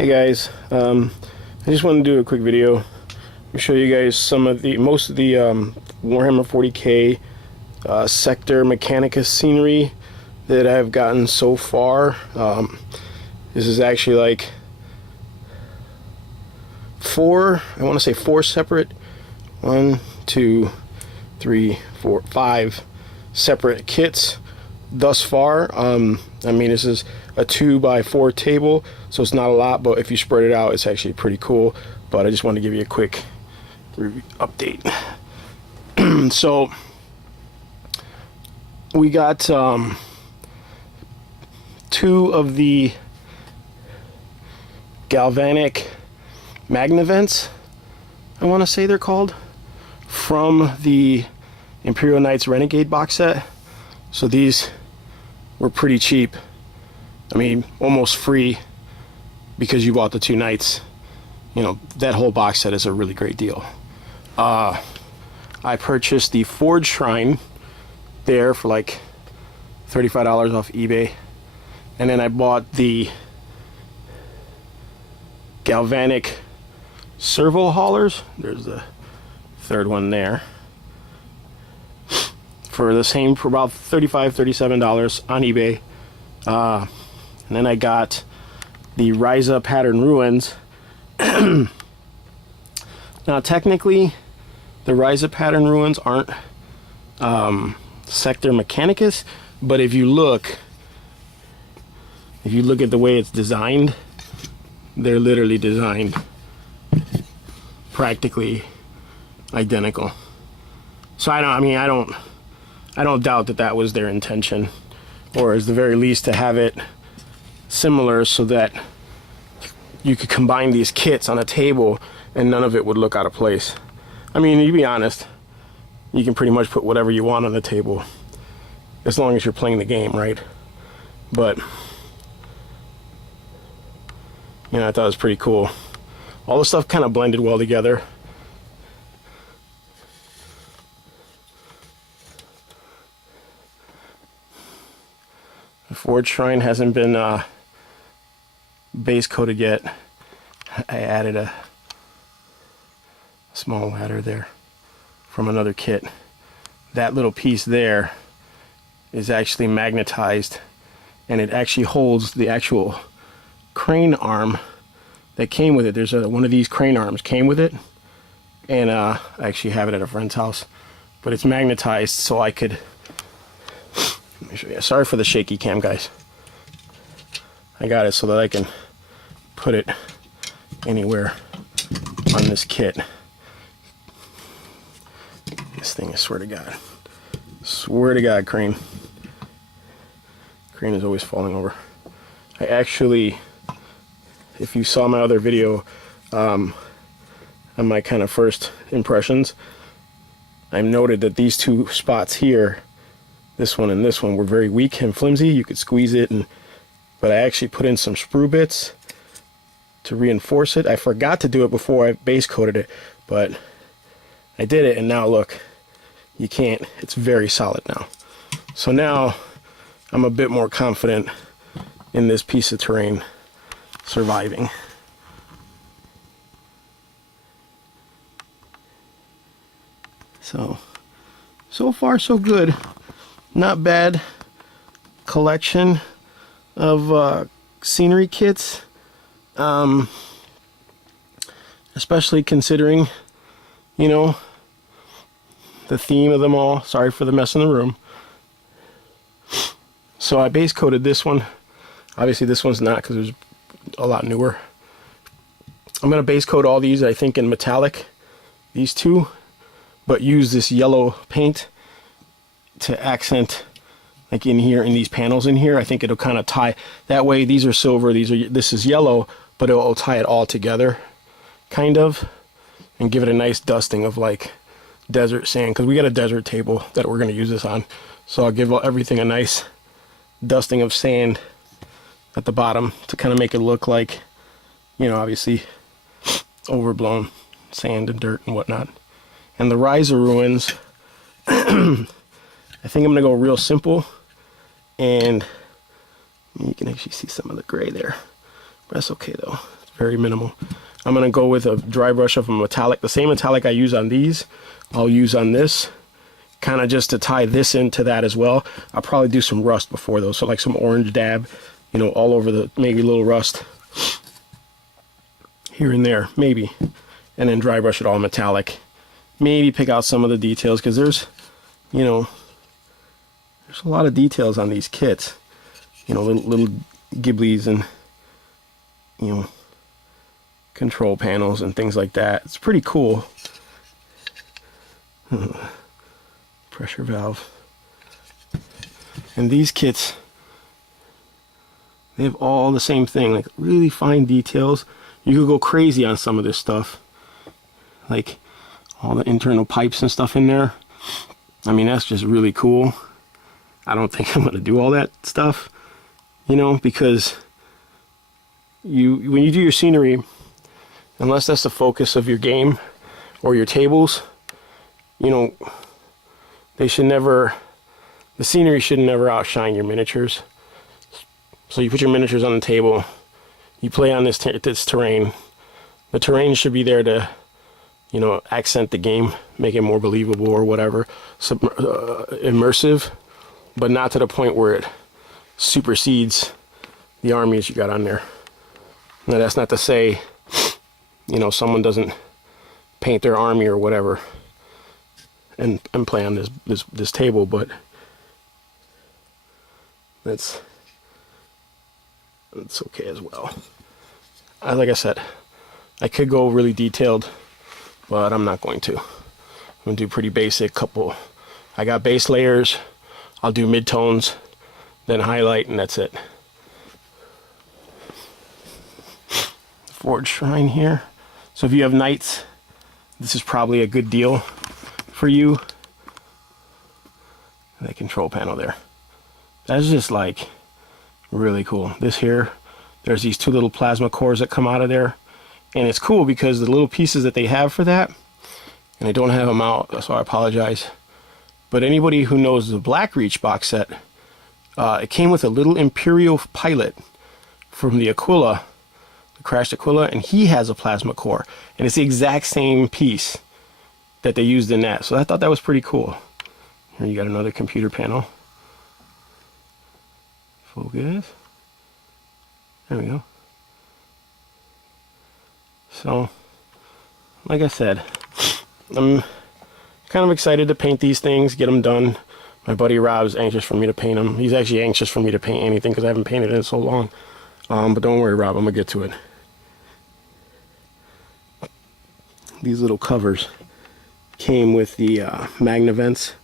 Hey guys, I just want to do a quick video to show you guys most of the Warhammer 40k Sector Machanicus scenery that I've gotten so far. This is actually like four separate, 5 separate kits thus far. I mean, this is a 2x4 table, so it's not a lot, but if you spread it out, it's actually pretty cool. But I just want to give you a quick update. So we got 2 of the galvanic magnevents, I want to say they're called, from the Imperial Knights Renegade box set. So these were pretty cheap. I mean, almost free, because you bought the 2 Knights. You know, that whole box set is a really great deal. I purchased the Forge Shrine there for like $35 off eBay. And then I bought the galvanic servo haulers. There's the third one there. For the same, for about $35, $37 on eBay. And then I got the Ryza pattern ruins. Now technically the Ryza pattern ruins aren't Sector Mechanicus, but if you look at the way it's designed, they're literally designed practically identical. So I don't doubt that that was their intention, or at the very least to have it similar so that you could combine these kits on a table and none of it would look out of place. I mean, to be honest, you can pretty much put whatever you want on the table as long as you're playing the game, right? But you know, I thought it was pretty cool. All the stuff kind of blended well together. The Forge Shrine hasn't been base coated yet. I added a small ladder there from another kit. That little piece there is actually magnetized, and it actually holds the actual crane arm that came with it. There's one of these crane arms came with it, and I actually have it at a friend's house, but it's magnetized so I could, let me show you. Sorry for the shaky cam, guys. I got it so that I can put it anywhere on this kit. This thing, I swear to God. Swear to God, crane. Crane is always falling over. I actually, if you saw my other video on my kind of first impressions, I noted that these 2 spots here, this one and this one, were very weak and flimsy. You could squeeze it, but I actually put in some sprue bits to reinforce it. I forgot to do it before I base coated it, but I did it, and now look, you can't, it's very solid now. So now I'm a bit more confident in this piece of terrain surviving. So far so good. Not bad collection of scenery kits, especially considering, you know, the theme of them all. Sorry for the mess in the room. So I base coated this one. Obviously this one's not, because it was a lot newer. I'm going to base coat all these, I think, in metallic, these 2, but use this yellow paint to accent, like in here, in these panels in here. I think it'll kind of tie, that way these are silver, this is yellow, but it'll tie it all together, kind of, and give it a nice dusting of like desert sand, because we got a desert table that we're going to use this on. So I'll give everything a nice dusting of sand at the bottom to kind of make it look like, you know, obviously overblown sand and dirt and whatnot. And the Ryza ruins, I think I'm going to go real simple, and you can actually see some of the gray there. But that's okay though. It's very minimal. I'm gonna go with a dry brush of a metallic. The same metallic I use on these, I'll use on this, kind of just to tie this into that as well. I'll probably do some rust before those, so like some orange dab, you know, all over the, maybe a little rust here and there, maybe. And then dry brush it all metallic. Maybe pick out some of the details, because there's, you know, there's a lot of details on these kits. You know, little gibblies and, you know, control panels and things like that. It's pretty cool. Pressure valve. And these kits, they have all the same thing, like really fine details. You could go crazy on some of this stuff, like all the internal pipes and stuff in there. I mean, that's just really cool. I don't think I'm going to do all that stuff, you know, because when you do your scenery, unless that's the focus of your game or your tables, you know, they should never, the scenery should never outshine your miniatures. So you put your miniatures on the table, you play on this terrain. The terrain should be there to, you know, accent the game, make it more believable or whatever, immersive, but not to the point where it supersedes the armies you got on there. Now that's not to say, you know, someone doesn't paint their army or whatever and play on this table, but that's okay as well. Like I said, I could go really detailed, but I'm not going to. I'm gonna do pretty basic couple. I got base layers, I'll do midtones, then highlight, and that's it. Forge shrine here. So if you have knights, this is probably a good deal for you. And that control panel there. That's just like really cool. This here, there's these two little plasma cores that come out of there. And it's cool because the little pieces that they have for that, and I don't have them out, so I apologize. But anybody who knows the Black Reach box set, it came with a little Imperial pilot from the Aquila, the crashed Aquila, and he has a plasma core. And it's the exact same piece that they used in that. So I thought that was pretty cool. Here you got another computer panel. Focus. There we go. So, like I said, I'm kind of excited to paint these things, get them done. My buddy Rob's anxious for me to paint them. He's actually anxious for me to paint anything because I haven't painted it in so long. But don't worry, Rob, I'm going to get to it. These little covers came with the Magnavents.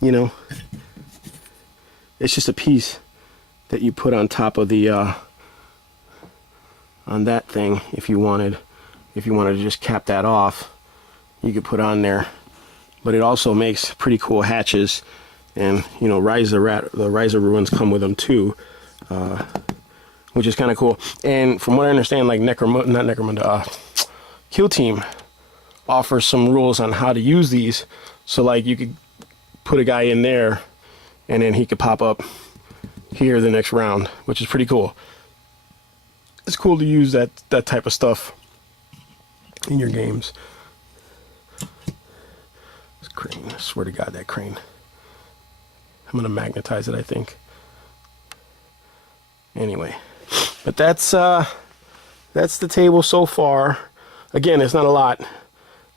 You know, it's just a piece that you put on top of the on that thing. If you wanted to just cap that off, you could put on there. But it also makes pretty cool hatches, and you know, the Riser ruins come with them too, which is kind of cool. And from what I understand, like Kill Team offers some rules on how to use these. So like you could put a guy in there, and then he could pop up here the next round, which is pretty cool. It's cool to use that type of stuff in your games. This crane, I swear to God, that crane. I'm gonna magnetize it, I think. Anyway, but that's the table so far. Again, it's not a lot,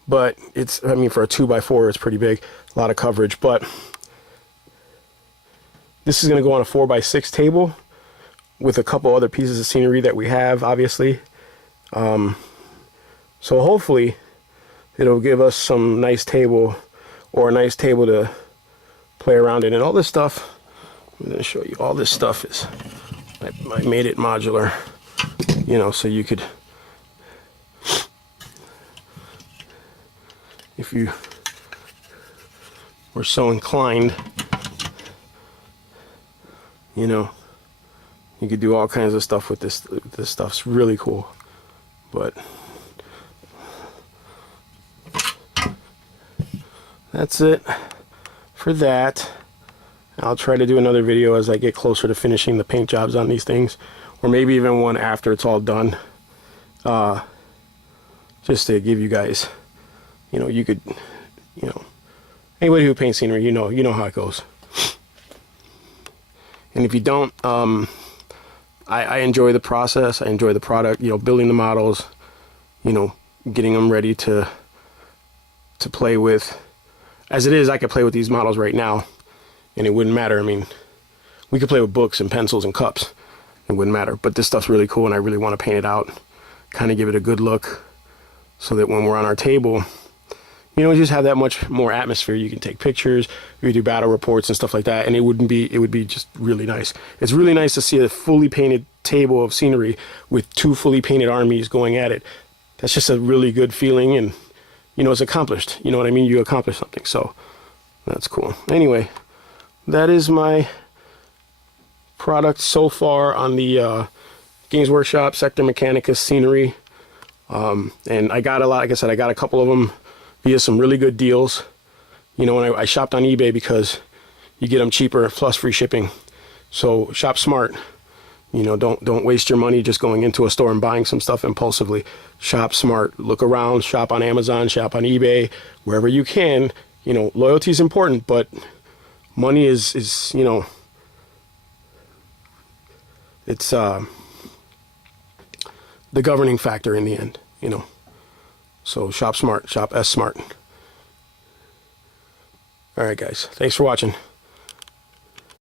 but it's, I mean, for a 2x4, it's pretty big, a lot of coverage. But this is gonna go on a 4x6 table with a couple other pieces of scenery that we have, obviously. So hopefully it'll give us some nice table, or a nice table to play around in. And all this stuff, I'm going to show you, all this stuff is, I made it modular, you know, so you could, if you were so inclined, you know, you could do all kinds of stuff with this. This stuff's really cool. But that's it for that. I'll try to do another video as I get closer to finishing the paint jobs on these things, or maybe even one after it's all done. just to give you guys, you know, you could, you know, anybody who paints scenery, you know how it goes. And if you don't, I enjoy the process. I enjoy the product, you know, building the models, you know, getting them ready to play with. As it is, I could play with these models right now and it wouldn't matter. I mean, we could play with books and pencils and cups. It wouldn't matter. But this stuff's really cool and I really want to paint it out, kind of give it a good look so that when we're on our table, you know, just have that much more atmosphere. You can take pictures, you do battle reports and stuff like that, and it would be just really nice. It's really nice to see a fully painted table of scenery with 2 fully painted armies going at it. That's just a really good feeling, and you know, it's accomplished. You know what I mean? You accomplished something, so that's cool. Anyway, that is my product so far on the Games Workshop Sector Mechanicus scenery. And I got a lot, like I said, I got a couple of them via some really good deals. You know, and I shopped on eBay because you get them cheaper plus free shipping. So shop smart. You know, don't waste your money just going into a store and buying some stuff impulsively. Shop smart. Look around. Shop on Amazon. Shop on eBay. Wherever you can. You know, loyalty is important, but money is you know, it's the governing factor in the end. You know, so shop smart. Shop S smart. All right, guys. Thanks for watching.